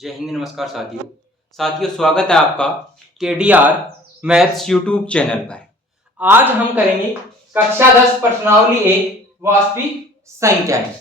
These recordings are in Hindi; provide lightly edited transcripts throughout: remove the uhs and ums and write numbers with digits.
जय हिंद, नमस्कार साथियों स्वागत है आपका केडीआर मैथ्स यूट्यूब चैनल पर। आज हम करेंगे कक्षा 10 प्रश्नावली 1 वास्तविक संख्याएं।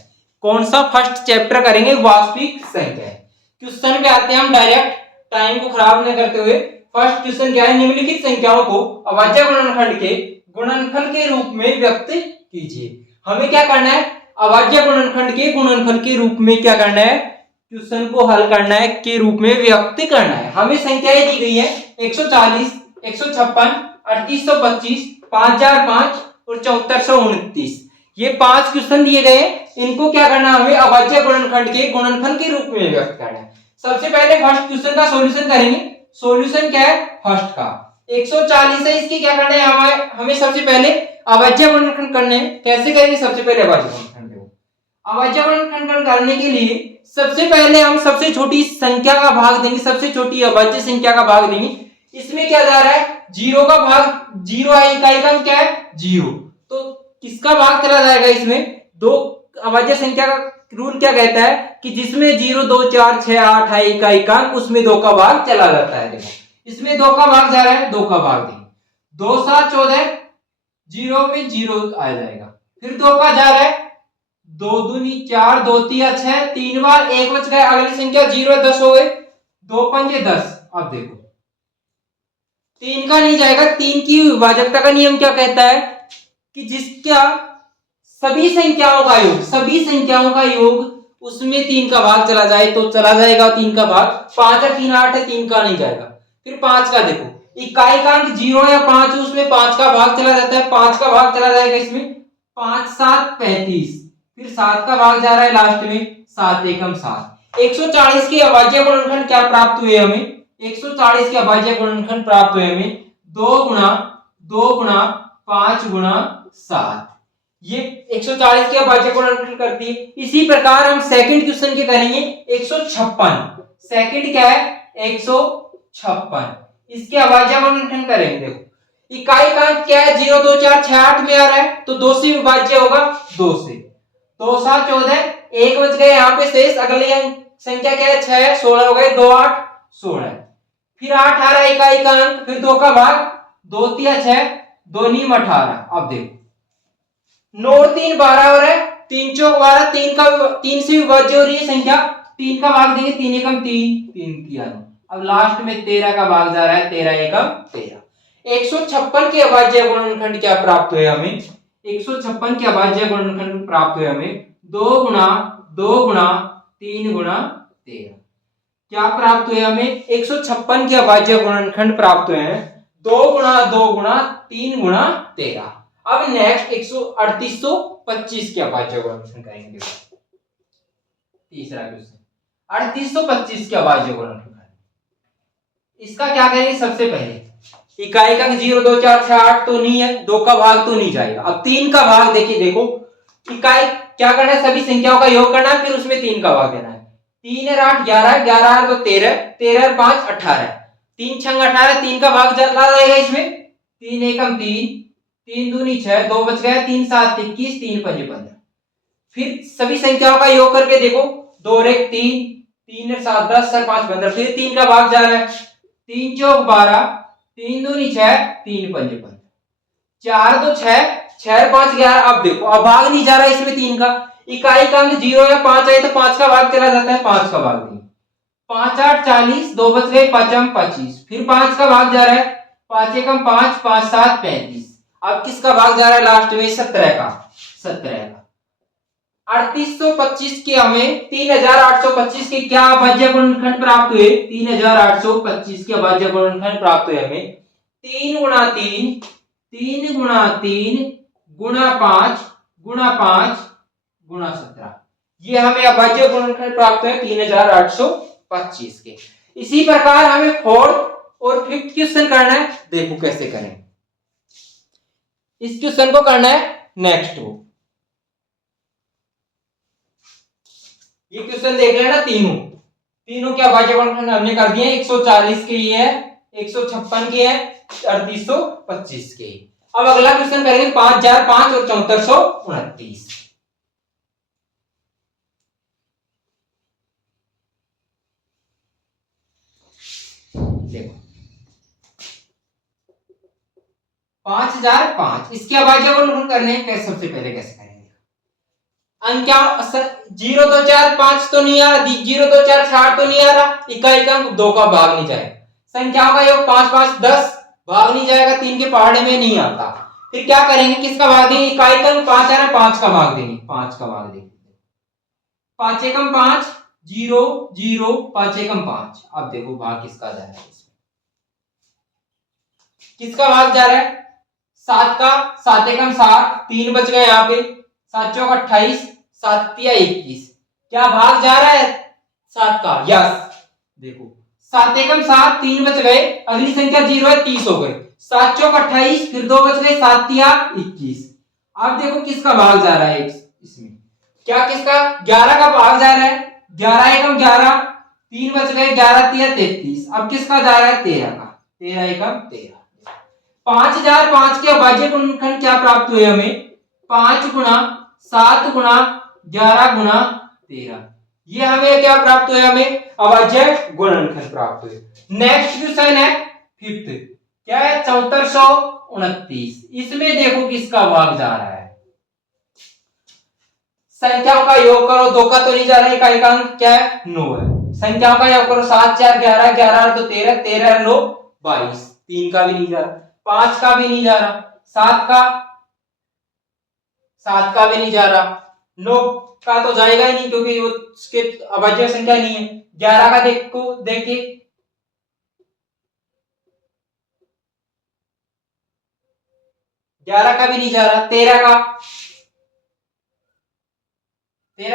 कौन सा फर्स्ट चैप्टर करेंगे? वास्तविक संख्याएं। क्वेश्चन पे आते हैं हम डायरेक्ट, टाइम को खराब न करते हुए। फर्स्ट क्वेश्चन क्या है? निम्नलिखित संख्याओं को अभाज्य गुणनखंड के गुणनफल के रूप में व्यक्त कीजिए। हमें क्या करना है? अभाज्य गुणनखंड के गुणनफल के रूप में क्या करना है? क्वेश्चन को हल करना है, के रूप में व्यक्त करना है। हमें संख्याएं दी गई है 140, 156, 3825, 5005 और 7429। ये 5 क्वेश्चन दिए गए हैं। इनको क्या करना है? हमें अभाज्य गुणनखंड के गुणनफल के रूप में व्यक्त करना है। सबसे पहले फर्स्ट क्वेश्चन का सॉल्यूशन करेंगे। सॉल्यूशन क्या है? फर्स्ट का 140 है, इसकी क्या करना है? हमें सबसे पहले अभाज्य गुणनखंड करने हैं। कैसे करेंगे? सबसे पहले अभाज्य गुणनखंड अभाज्य गुणनखंड करने के लिए सबसे पहले हम सबसे छोटी संख्या का भाग देंगे, सबसे छोटी अभाज्य संख्या का भाग देंगे। इसमें क्या जा रहा है? जीरो का भाग, जीरो है, इकाई का क्या है? जीरो। तो किसका भाग चला जाएगा? इसमें दो अभाज्य संख्या का रूल क्या कहता है कि जिसमें 0, 2, 4, 6, 8 है इकाई का, उसमें 2 का भाग चला जाता है। देखो इसमें 2 का भाग जा रहा है, 2 का भाग देंगे। 2 7 14, 0 में 0 आ जाएगा। फिर 2 का जा रहा है, 2 दूनी 4, 2 तिया 6, 3 बार 1 बच गया। अगली संख्या 0 10 हो गए, 2 पंजे 10। अब देखो 3 का नहीं जाएगा। 3 की विभाजकता का नियम क्या कहता है कि जिसका सभी संख्याओं का योग उसमें 3 का भाग चला जाए तो चला जाएगा 3 का भाग। 5 है, 3 8 है, 3 का नहीं जाएगा। फिर 5 का देखो, इकाई का अंक 0 या 5, उसमें 5 का भाग चला जाता है, 5 का भाग चला जाएगा इसमें। 5 7 35, फिर 7 का भाग जा रहा है लास्ट में, 7 एकम 7। 140 के अभाज्य गुणनखंड क्या प्राप्त हुए हमें? 140 के अभाज्य गुणनखंड प्राप्त हुए हमें 2 गुणा 5 गुणा 7। ये 140 के अभाज्य गुणनखंड करती है। इसी प्रकार हम सेकंड क्वेश्चन के करेंगे 156। सेकंड क्या है? 156। इसके अभाज्य गुणनखंड करेंगे। देखो इकाई का क्या है? 0 2 4 6 8 में आ रहा है, तो 2 से विभाज्य होगा, 2 से। 2 7 14, 1 बच गए यहाँ पे शेष। अगली संख्या क्या है? 6 16 हो गए, 2 8 16। फिर 8 आ रहा है इकाई का अंक, फिर 2 का भाग, 2 तिया 6, 2 नीम 18। अब देखो 9 3 12 हो रहा है, 3 चौक 12, 3 से विभाज्य हो रही है संख्या। 3 का भाग देंगे, 3 एकम 3, 3 तिया 9। अब लास्ट में 13 का भाग जा रहा है, 13 एकम 13। 156 के अभाज्य गुणनखंड क्या प्राप्त हुए हमें? 156 के अभाज्य गुणनखंड प्राप्त हुए हमें 2 गुणा 3 गुणा 13। क्या प्राप्त हुए हमें? 156 के अभाज्य गुणनखंड प्राप्त हुए हैं 2 गुणा 3 गुणा 13। अब नेक्स्ट 3825 के अभाज्य गुणनखंड करेंगे। तीसरा क्वेश्चन 3825 के अभाज्य गुणनखंड। इसका क्या करेंगे? सबसे पहले इकाई का 0 2 4 6 8 तो नहीं है, 2 का भाग तो नहीं जाएगा। अब 3 का भाग देखिए, देखो इकाई क्या करना है? सभी संख्याओं का योग करना है, फिर उसमें 3 का भाग देना है। 3 और 8 11, 11 तो 13, 13 और 5 18, 3 6 18, 3 का भाग चला जाएगा इसमें। 3 एकम 3, 3 दूनी 6, 2 बच गया, 3 7 21, 3 5 15। फिर सभी संख्याओं का योग करके देखो, 2 और 1 3, 3 और 7 10 और 5 15। फिर 3 का भाग जा रहा है, 3 चौक 12, 3 दूनी 6, 3 5 15, 4 तो 6, 6 और 5 11। अब देखो अब भाग नहीं जा रहा है इसमें 3 का। इकाई का अंक 0 या 5 है तो 5 का भाग चला जाता है, 5 का भाग नहीं। 5 8 40, 2 बच गए, 5 25। फिर 5 का भाग जा रहा है, 5 एकम 5, 5 7 35। अब किसका भाग जा रहा है लास्ट में? 17 का। 3825 के हमें 3825 के क्या अभाज्य गुणनखंड प्राप्त हुए? 3825 के अभाज्य गुणनखंड प्राप्त हुए हमें 3 गुणा 3 गुणा 3 गुणा 5 गुणा 5 गुणा 17। ये हमें अभाज्य गुणनखंड प्राप्त है 3825 के। इसी प्रकार हमें फोर्थ और फिफ्थ क्वेश्चन करना है। देखो कैसे करें। इस क्वेश्चन को करना है नेक्स्ट को। ये क्वेश्चन देख लेना, तीनों क्या अभाज्य गुणनखंड हमने कर दिए। 140 के ये है, 156 के है, 3825 के। अब अगला क्वेश्चन करेंगे 5005 और 7429। देखो 5005, इसके अभाज्य गुणनफल करने हैं। कैसे? सबसे पहले कैसे करेंगे? अंक 0 2 4 5 तो नहीं आ रहा, 0 2 4 4 तो नहीं आ रहा, इकाई का अंक 2 का भाग नहीं जाएगा, संख्याओं का योग 5 5 10 भाग नहीं जाएगा, 3 के पहाड़े में नहीं आता। फिर क्या करेंगे? किसका भाग देंगे? इकाई का अंक 5 आ रहा है, 5 का भाग देंगे, 5 का भाग देंगे। 5 एकम 5 0 0 5 एकम 5। अब देखो भाग किसका जा रहा है इसमें, किसका भाग जा रहा है? 7 का। 7 एकम 7, 3 बच गए यहाँ पे, 7 चौक 28, 7 तिया 21, क्या भाग जा रहा है? 7 का। यस, देखो 7 एकम 7, 3 बच गए, अगली संख्या 0 है, 30 हो गए, 7 चौक 28, फिर 2 बच गए, 7 तिया 21। अब देखो किसका भाग जा रहा है इसमें, क्या किसका? 11 का भाग जा रहा है, 11 एकम 11, 3 बच गए, 11 तिया 33। अब किसका जा रहा है? 13 का, 13 एकम 13। 5005 के अभाज्य गुणनखंड क्या प्राप्त हुए हमें? 5 गुणा 7 गुणा 11 गुणा 13, ये हमें क्या प्राप्त हुए? हमें अभाज्य गुणनखंड प्राप्त हुए। नेक्स्ट क्वेश्चन है 5th, क्या है? 7429। इसमें देखो किसका भाग जा रहा है, संख्याओं का योग करो, 2 का तो नहीं जा रहा, इकाई का अंक क्या है? 9 है। संख्याओं का योग करो, 7 4 11, 11 तो 13, 13 9 22, 3 का भी नहीं जा रहा, 5 का भी नहीं जा रहा, 7 का भी नहीं जा रहा, 9 का तो जाएगा ही नहीं क्योंकि वो उसके अभाज्य संख्या नहीं है। 11 का देखिए 11 का भी नहीं जा रहा, 13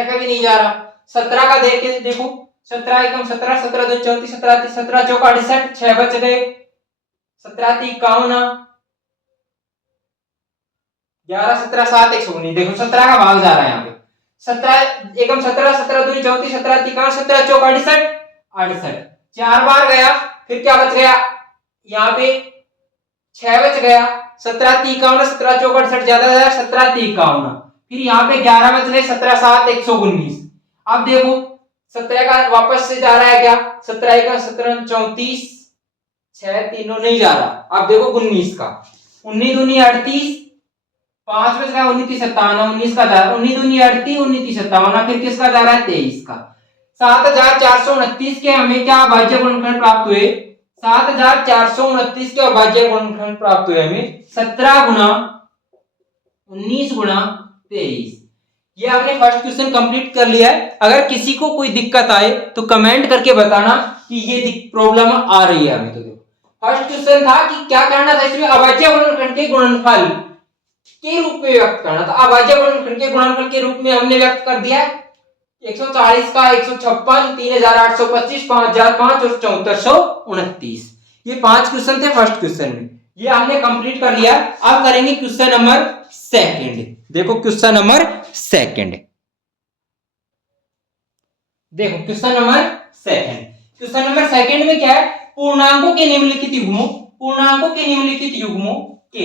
का भी नहीं जा रहा, 17 का देखो 17 एकम 17, 17 2 34, 17 17 चौक 68, 6 बच गए, 17 51, 11 17 7 119। देखो 17 का भाग जा रहा है यहाँ पे, 17 एकम 17, 17 2 34, 17 51, 17 चौक 68, 68 4 बार गया, फिर क्या बच गया? यहाँ पे 6 बच गया, 17 51, 17 चौक 68 ज्यादा गया, 17 51, फिर यहाँ पे 11 बच गए, 17 7 119। अब देखो 17 का वापस से जा रहा है क्या? 17 का 17 34, 6 तीनों नहीं जा रहा। अब देखो 19 का, 19 दूनी 38, 5 बच गया, 19 30 57, 19 का जा रहा है, 19 दूनी 38, 19 30 57, फिर किसका जा रहा है? 23 का। 7429 के हमें क्या अभाज्य गुणनखंड प्राप्त हुए? 7429 के अभाज्य गुणनखंड प्राप्त हुए हमें 17 गुणा 19 गुणा 23। ये आपने फर्स्ट क्वेश्चन कंप्लीट कर लिया है। अगर किसी को कोई दिक्कत आए तो कमेंट करके बताना कि ये प्रॉब्लम आ रही है हमें। तो देखो फर्स्ट क्वेश्चन था कि क्या करना था इसमें, अभाज्य गुणनखंड के गुणनफल के रूप में व्यक्त करना था। अभाज्य गुणनखंड के गुणनफल के रूप में हमने व्यक्त कर दिया 140 का 156, 3825, 5005 और 7429। ये 5 क्वेश्चन थे फर्स्ट क्वेश्चन में, ये हमने कंप्लीट कर लिया। अब करेंगे क्वेश्चन नंबर सेकंड। देखो क्वेश्चन नंबर सेकंड, देखो question number second. Question number second में क्या है? पूर्णांकों के निम्नलिखित युग्मों, पूर्णांकों के निम्नलिखित युग्मों के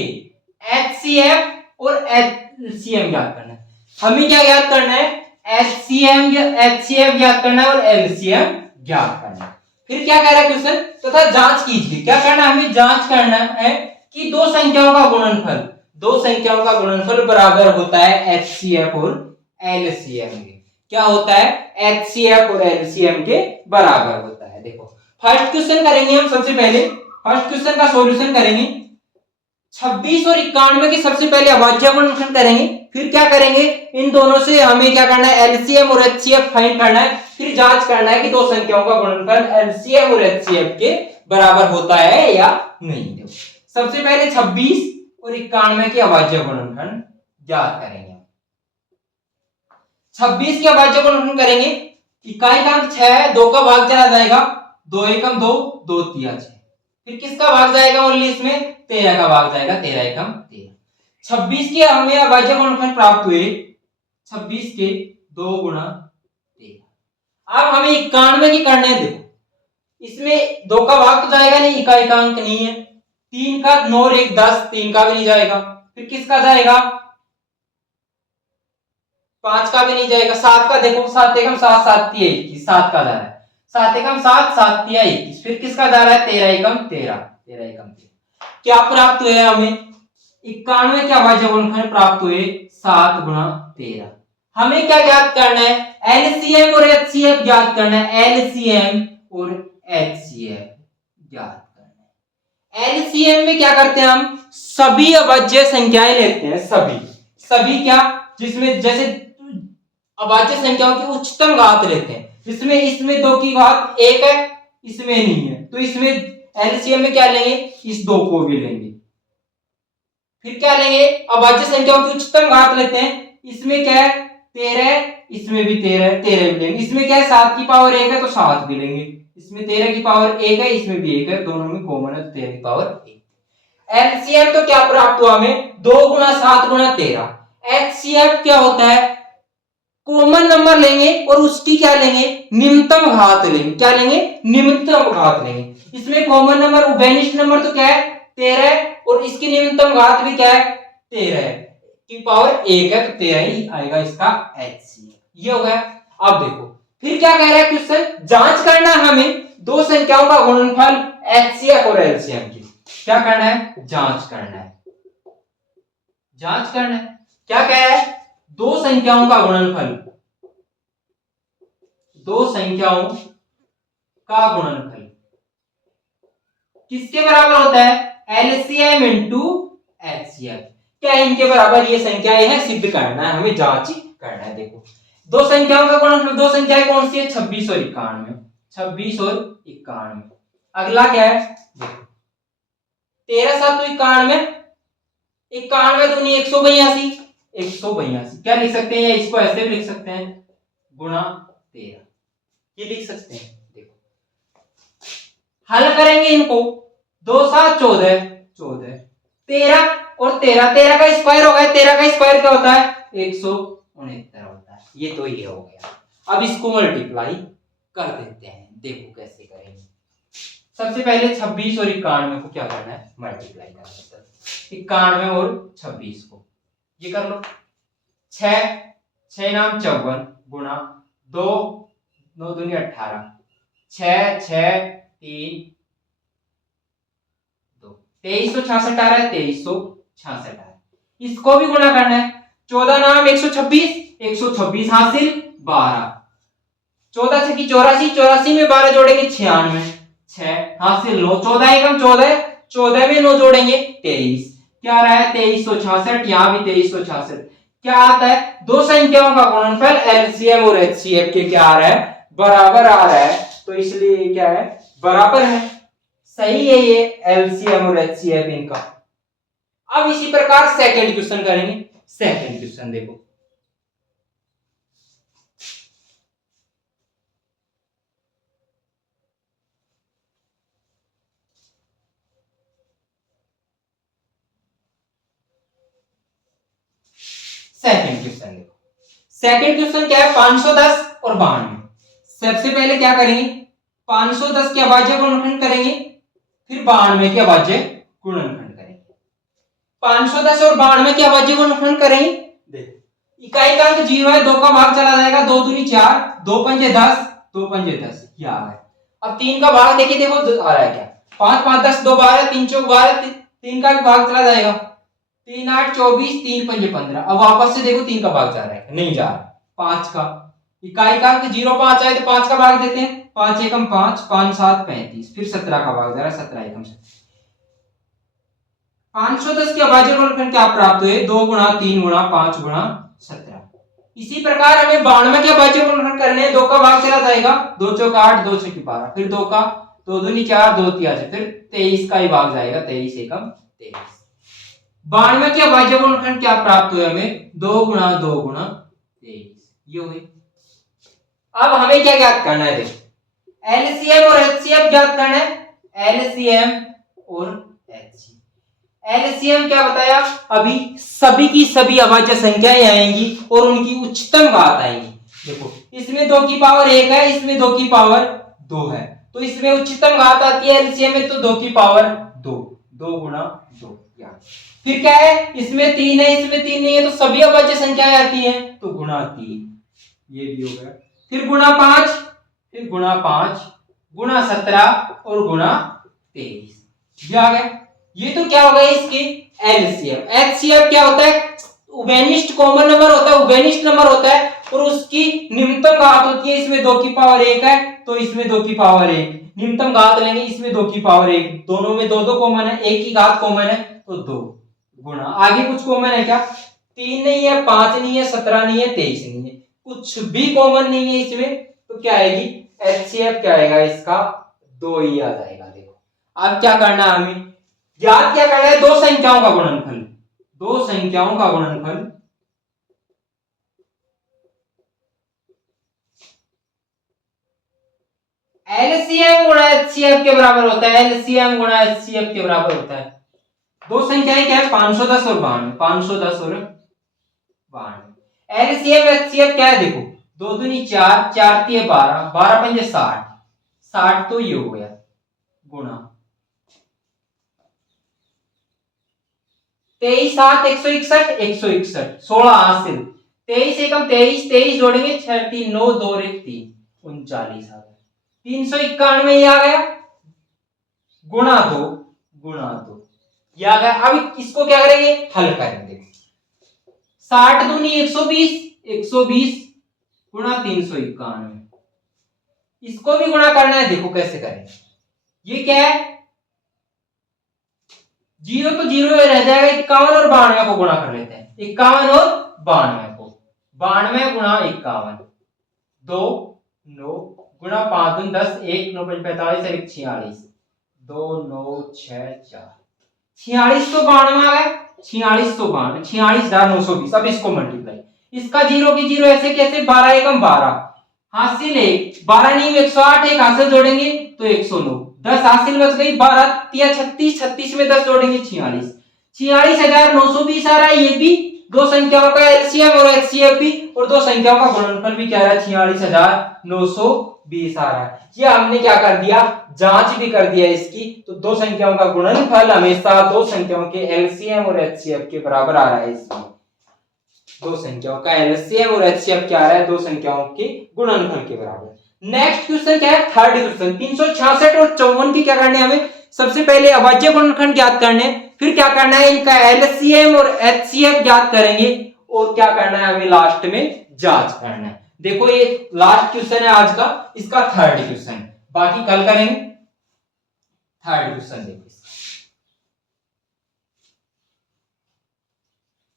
एचसीएफ और एलसीएम ज्ञात करना है। हमें क्या ज्ञात करना है? एचसीएफ ज्ञात करना है और एलसीएम ज्ञात करना है। फिर क्या कह रहा है क्वेश्चन? तथा जांच कीजिए। क्या करना है? हमें जांच करना है कि दो संख्याओं का गुणनफल, दो संख्याओं का गुणनफल बराबर होता है एचसीएफ और एलसीएम के। क्या होता है? एचसीएफ और एलसीएम के बराबर होता है। देखो फर्स्ट क्वेश्चन करेंगे हम। सबसे पहले फर्स्ट क्वेश्चन का सॉल्यूशन करेंगे। 26 और 91 की सबसे पहले अभाज्य गुणनखंड करेंगे। फिर क्या करेंगे? इन दोनों से हमें क्या करना है? एलसीएम और एचसीएफ फाइंड करना है। फिर जांच करना है कि दो संख्याओं का गुणनफल एलसीएम और एचसीएफ के बराबर होता है या नहीं। देखो सबसे पहले 26 और 91 के अभाज्य गुणनखंड ज्ञात करेंगे। 26 के अभाज्य गुणनखंड करेंगे। इकाई का अंक 6 है, 2 का भाग चला जाएगा, 2 एकम 2, 2 तिया 6। फिर किसका भाग जाएगा? 19 में 13 का भाग जाएगा, 13 एकम 13। 26 के हमें अभाज्य गुणनखंड प्राप्त हुए 26 के 2 गुणा 13। अब हमें 91 की करने हैं। देखो इसमें 2 का भाग तो जाएगा नहीं, इकाई का अंक नहीं है। 3 का 9 और 1 10, 3 का भी नहीं जाएगा। फिर किसका जाएगा? 5 का भी नहीं जाएगा। 7 का देखो, 7 एकम 7, 7 तिया 21, 7 का जा रहा है। 7 एकम 7, 7 तिया 21, फिर किसका जा रहा है 13 एकम 13, 13 एकम 13। क्या प्राप्त हुए हमें 91 के अभाज्य गुणनखंड प्राप्त हुए 7 गुणा 13। हमें क्या ज्ञात करना है, एलसीएम और एचसीएफ ज्ञात करना है, एलसीएम और एचसीएफ ज्ञात करना है। एलसीएम में क्या करते हैं, हम सभी अभाज्य संख्याएं लेते हैं, सभी क्या, जिसमें जैसे अभाज्य संख्याओं की उच्चतम घात लेते हैं, जिसमें इसमें 2 की घात 1 है, इसमें नहीं है, तो इसमें एलसीएम में क्या लेंगे, इस 2 को भी लेंगे। फिर क्या लेंगे, अभाज्य संख्याओं की उच्चतम घात लेते हैं, इसमें क्या है 13, इसमें भी 13 है, 13 भी लेंगे। इसमें क्या है 7 की पावर 1 है तो 7 भी लेंगे, इसमें 13 की पावर 1 है, इसमें भी 1 है, दोनों में कॉमन है तो 13 की पावर 1। एलसीएम तो क्या प्राप्त हुआ हमें 2 गुणा 7 गुणा 13। एचसीएफ क्या होता है, कॉमन नंबर लेंगे और उसकी क्या लेंगे, निम्नतम घात लेंगे। क्या लेंगे, निम्नतम घात लेंगे। इसमें कॉमन नंबर उभयनिष्ठ नंबर तो क्या है 13 और इसकी निम्नतम घात भी क्या है 13 की पावर 1 है, तो 13 ही आएगा इसका एचसीएफ। ये हो गया। अब देखो फिर क्या कह रहा है क्वेश्चन, जांच करना है हमें दो संख्याओं का गुणनफल एचसीएफ और एलसीएम की। क्या करना है, जांच करना है, जांच करना है। क्या कह रहा है, दो संख्याओं का गुणनफल, दो संख्याओं का गुणनफल किसके बराबर होता है, एलसीएम इंटू एचसीएफ। क्या इनके बराबर ये संख्याएं हैं, सिद्ध करना है, हमें जांच करना है। देखो दो संख्याओं का गुणनफल, दो संख्याएं कौन सी है 26 और 91, 26 और 91। अगला क्या है, देखो 13 7 तो 91, 91 दूनी 182, 182 क्या लिख सकते हैं, या इसको ऐसे भी लिख सकते हैं गुणा 13, ये लिख सकते हैं। देखो हल करेंगे इनको, 2 7 14, 14 13 और 13, 13 का स्क्वायर होगा, 13 का स्क्वायर क्या होता है 169 होता है। ये तो ये हो गया। अब इसको मल्टीप्लाई कर देते हैं, देखो कैसे करेंगे। सबसे पहले 26 और 91 को क्या करना है, मल्टीप्लाई करना है। 91 और 26 को ये कर लो, 6 6 नाम 54 गुणा 2 9 दूनी 18, 6 6 3 2, 2366 आ रहा है, 2366 आ रहा है। इसको भी गुणा करना है, 14 नाम 126, 126 हासिल 12, 14 से की 84, 84 में 12 जोड़ेंगे 96, 6 हासिल 9, 14 एकम 14, 14 में 9 जोड़ेंगे 23, क्या आ रहा है 2366, यहाँ भी 2366। क्या आता है, दो संख्याओं का गुणनफल एलसीएम और एचसीएफ के क्या आ रहा है, बराबर आ रहा है, तो इसलिए ये क्या है, बराबर है, सही है ये एलसीएम और एचसीएफ इनका। अब इसी प्रकार सेकंड क्वेश्चन करेंगे। सेकंड क्वेश्चन देखो, सेकंड क्वेश्चन देखो। सेकंड क्वेश्चन क्या है, 510 और 92। सबसे पहले क्या करेंगे, 510 के अभाज्य गुणनखंड करेंगे, फिर 92 के अभाज्य गुणनखंड करेंगे। 510 और 92 के अभाज्य गुणनखंड करेंगे। देखो इकाई का अंक 0 है, 2 का भाग चला जाएगा, 2 दूनी 4, 2 पंजे 10, 2 पंजे 10, ये आ रहा है। अब 3 का भाग देखिए, देखो आ रहा है क्या, 5 5 10, 2 12, 3 चौक 12, 3 का भी भाग चला जाएगा, 3 8 24, 3 पंजे 15। अब वापस से देखो 3 का भाग जा रहा है, नहीं जा रहा, 5 का इकाई का अंक 0 5 आए तो 5 का भाग देते हैं, 5 एकम 5, 5 7 35, फिर 17 का भाग जा रहा है, 17 एकम 17। 510 के अभाज्य गुणनखंड क्या प्राप्त हुए, 2 गुणा 3 गुणा 5 गुणा 17। इसी प्रकार हमें 92 के अभाज्य गुणनखंड करने हैं, 2 का भाग चला जाएगा, 2 चौक 8, 2 छक्के 12, फिर 2 का 2 दूनी 4, 2 तिया से, फिर 23 का ही भाग जाएगा, 23 एकम 23। 92 के अभाज्य गुणनखंड क्या प्राप्त हुए हमें, 2 गुणा 2 गुणा 23, ये हो गई। अब हमें क्या ज्ञात करना है, देखो एलसीएम और एचसीएफ ज्ञात करना है, एलसीएम और एचसीएफ। एलसीएम क्या बताया, अभी सभी की सभी अभाज्य संख्याएं आएंगी और उनकी उच्चतम घात आएंगी। देखो इसमें 2 की पावर 1 है, इसमें 2 की पावर 2 है, तो इसमें उच्चतम घात आती है एलसीएम में, तो 2 की पावर 2, 2 गुणा 2। फिर क्या है, इसमें 3 है, इसमें 3 नहीं है, तो सभी अभाज्य संख्याएं आती हैं, तो गुणा 3, ये भी हो गया। फिर गुणा 5, फिर गुणा 5 गुणा 17 और गुणा 23। ये आ गया। ये तो क्या हो गया इसके एलसीएम। एचसीएफ क्या होता है? उभयनिष्ठ कॉमन नंबर होता है, उभयनिष्ठ नंबर होता है और उसकी निम्नतम घात होती है। इसमें 2 की पावर 1 है तो इसमें 2 की पावर 1, निम्नतम घात लेंगे इसमें 2 की पावर 1, दोनों में 2 2 कॉमन है, 1 की घात कॉमन है तो 2 गुणा, आगे कुछ कॉमन है क्या? 3 नहीं है, 5 नहीं है, 17 नहीं है, 23 नहीं है, कुछ भी कॉमन नहीं है इसमें, तो क्या आएगी एचसीएफ? क्या आएगा इसका? 2 ही आ जाएगा। देखो अब क्या करना है हमें, याद क्या करना है? दो संख्याओं का गुणनफल, दो संख्याओं का गुणनफल एलसीएम गुणा एचसीएफ के बराबर होता है। एलसीएम गुणा एचसीएफ के बराबर होता है। दो संख्याएं क्या है? 510 और 92, 510 और 92। एलसीएम एचसीएफ क्या है? देखो 2 दूनी 4, 4 तिये 12, 12 पंजे 60, 60 तो ये हो गया गुणा 23 7 161, 161 16 हासिल, 23 एकम 23, 23 जोड़ेंगे 6 3 9 2 1 3 39 आ गया। 391 ये आ गया गुणा 2 गुणा 2 ये आ गया। अब इसको क्या करेंगे? हल करेंगे। 60 दूनी 120, 120 गुणा 391, इसको भी गुणा करना है। देखो कैसे करें, ये क्या है? जीरो तो जीरो रह जाएगा, 51 और 92 को गुणा कर लेते हैं। 51 और 92 को, 92 गुणा 51, 2 9 गुणा 5 दूनी 10, 1 9 5 45 1 46, 2 9 6 4 46 तो 92 आ गया, 46 तो 92, 46,920। अब इसको मल्टीप्लाई, इसका जीरो की जीरो ऐसे कैसे? 12 एकम 12 हासिल 1, 12 नहीं 108, एक हासिल जोड़ेंगे तो 109, 10 हासिल बच गई, 12 तिया 36, 36 में 10 जोड़ेंगे 46, 46,920 आ रहा है। ये भी दो संख्याओं का एलसीएम और एचसीएफ भी, और दो संख्याओं का गुणनफल भी क्या आ रहा है? 46,920 आ रहा है। ये हमने क्या कर दिया? जांच भी कर दिया इसकी, तो दो संख्याओं का गुणनफल हमेशा दो संख्याओं के एलसीएम और एचसीएफ के बराबर आ रहा है। इसमें दो संख्याओं का एलसीएम और एचसीएफ क्या आ रहा है? दो संख्याओं के गुणनफल के बराबर। नेक्स्ट क्वेश्चन क्या है? Third question. 366 और 54 की क्या करने हैं हमें? सबसे पहले अभाज्य गुणनखंड ज्ञात करने, फिर क्या करना है? इनका एलसीएम और एचसीएफ ज्ञात करेंगे, और क्या करना है हमें? लास्ट में जांच करना है। देखो ये लास्ट क्वेश्चन है आज का, इसका थर्ड क्वेश्चन, बाकी कल करेंगे। थर्ड क्वेश्चन देखो,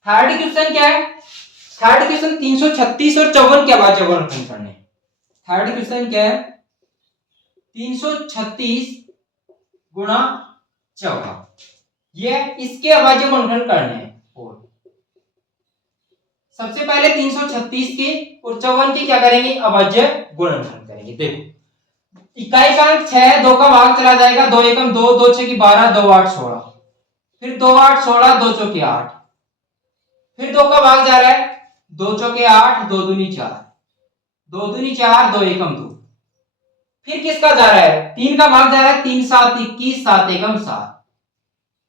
थर्ड क्वेश्चन क्या है? थर्ड क्वेश्चन 336 और 54 के अभाज्य गुणनखंड करने। थर्ड क्वेश्चन क्या है? 336 गुणा 54, ये इसके अभाज्य गुणनखंड करने हैं। और सबसे पहले 336 के और 54 के क्या करेंगे? अभाज्य गुणनखंड करेंगे। देखो इकाई का अंक 6, 2 का भाग चला जाएगा, 2 एकम 2, 2 6 की 12, 2 8 16, फिर 2 8 16, 2 चौके 8, फिर 2 का भाग जा रहा है, 2 चौके 8, 2 दूनी 4, 2 दूनी 4, 2 एकम 2, फिर किसका जा रहा है? 3 का भाग जा रहा है, 3 7 21, 7 एकम 7।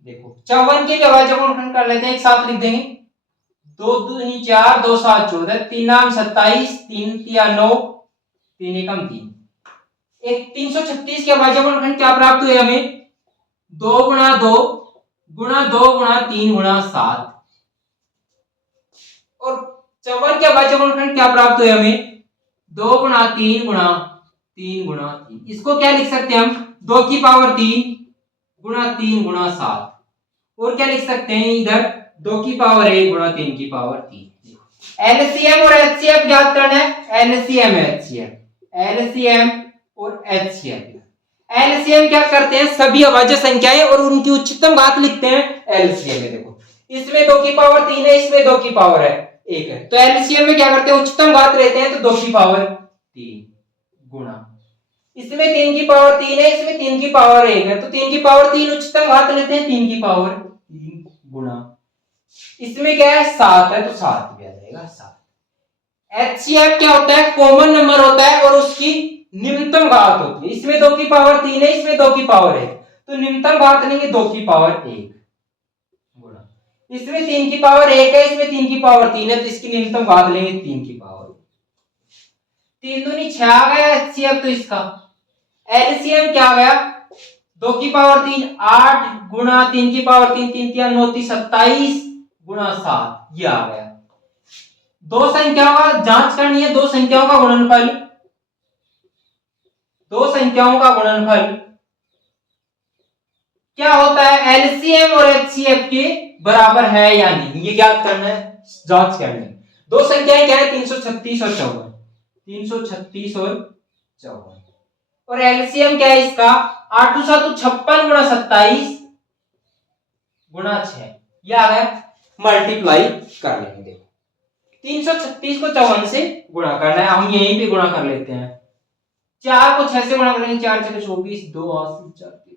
देखो 54 के अभाज्य गुणनखंड कर लेते हैं, एक साथ लिख देंगे। 2 दूनी 4, 2 7 14, 3 नाम 27, 3 तिया 9, 3 एकम 3। एक 336 के अभाज्य गुणनखंड क्या प्राप्त हुए हमें? 2 गुणा 2 गुणा 2 गुणा 3 गुणा 7, और 54 के अभाज्य गुणनखंड क्या प्राप्त हुए हमें? 2 गुणा 3 गुणा 3 गुणा 3। इसको क्या लिख सकते हैं हम? 2 की पावर 3 गुणा 3 गुणा 7, और क्या लिख सकते हैं इधर? 2 की पावर 1 गुणा 3 की पावर 3। एलसीएम और एचसीएफ ज्ञात करना है। एलसीएम एचसीएफ, एलसीएम और एचसीएफ। एलसीएम क्या करते हैं? सभी अभाज्य संख्याएं और उनकी उच्चतम घात लिखते हैं एलसीएम में। देखो इसमें 2 की पावर 3 है, इसमें 2 की पावर है 1 है, तो एलसीएम में क्या करते हैं? उच्चतम घात लेते हैं, तो 2 की पावर 3 गुणा, इसमें 3 की पावर 3 है, इसमें 3 की पावर 1 है, तो 3 की पावर 3 उच्चतम घात लेते हैं, 3 की पावर 3 गुणा, इसमें क्या है? 7 है, तो 7 भी आ जाएगा 7। एचसीएफ क्या होता है? कॉमन नंबर होता है और उसकी निम्नतम घात होती है। इसमें 2 की पावर 3 है, इसमें 2 की पावर 1, तो निम्नतम घात लेंगे 2 की पावर 1 गुणा, इसमें 3 की पावर 1 है, इसमें 3 की पावर 3 है, तो इसकी निम्नतम घात लेंगे 3 की पावर। 3 दूनी 6 आ गया एचसीएफ तो इसका। एलसीएम क्या आ गया 2 की पावर 3 8 गुणा 3 की पावर 3 3 3 9 27 गुणा 7 ये आ गया। दो संख्याओं का जांच करनी है, दो संख्याओं का गुणनफल, दो संख्याओं का गुणनफल क्या होता है एलसीएम और एचसीएफ के बराबर है या नहीं, ये ज्ञात करना है, जांच करनी है। दो संख्याएं क्या है 336 और 54, 336 और 54 और एलसीएम क्या है इसका 8 7 56 गुणा 27 गुणा 6 ये आ गया। मल्टीप्लाई कर लेंगे, देखो 336 को 54 से गुणा करना है, हम यहीं पे गुणा कर लेते हैं। 4 को 6 से गुणा करेंगे 4 6 24 2 80 4 की 12।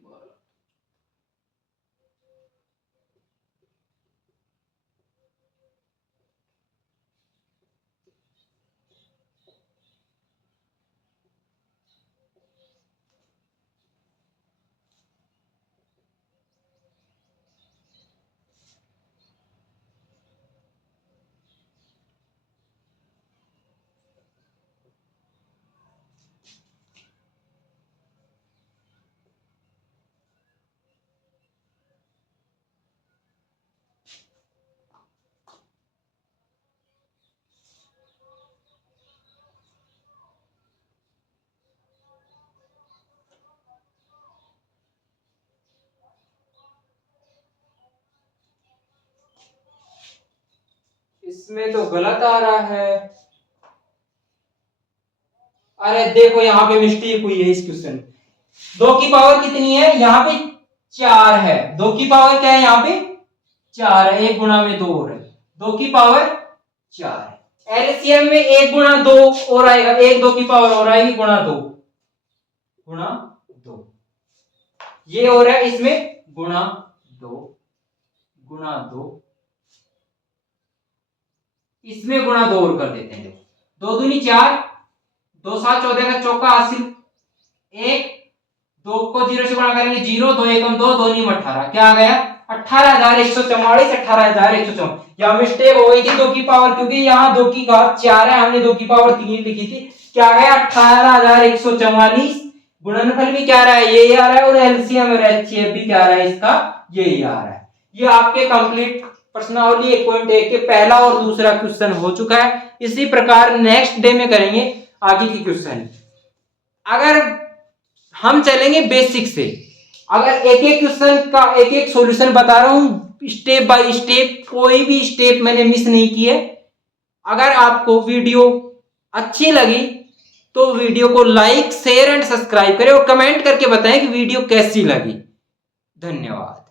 इसमें तो गलत आ रहा है, अरे देखो यहाँ पे मिस्टेक हुई है इस क्वेश्चन में। 2 की पावर कितनी है यहाँ पे 4 है, 2 की पावर क्या है यहाँ पे 4 है, 1 गुणा में 2 और है, 2 की पावर 4 है। एलसीएम में 1 गुणा 2 और आएगा, 1 2 की पावर और आएगी गुणा 2 ये हो रहा है इसमें गुणा 2 इसमें गुणा 2 और कर देते हैं। देखो 2 दूनी 4 2 7 14 का चौका हासिल 1 2 को 0 से गुणा करेंगे 0 2 1 2 2 नीम 18 क्या आ गया 18,144 18,144। यहाँ मिस्टेक हो गई थी 2 की पावर, क्योंकि यहाँ 2 की घात 4 है, हमने 2 की पावर 3 लिखी थी। क्या आ गया 18,144। गुणनफल भी क्या आ रहा है यही आ रहा है और एलसीएम और एचसीएफ भी क्या आ रहा है इसका यही आ रहा है। ये आपके कंप्लीट प्रश्नावली 1.1 के पहला और दूसरा क्वेश्चन हो चुका है। इसी प्रकार नेक्स्ट डे में करेंगे आगे की क्वेश्चन। अगर हम चलेंगे बेसिक से, अगर एक एक क्वेश्चन का एक एक सॉल्यूशन बता रहा हूं स्टेप बाय स्टेप, कोई भी स्टेप मैंने मिस नहीं किए। अगर आपको वीडियो अच्छी लगी तो वीडियो को लाइक शेयर एंड सब्सक्राइब करें और कमेंट करके बताएं कि वीडियो कैसी लगी। धन्यवाद।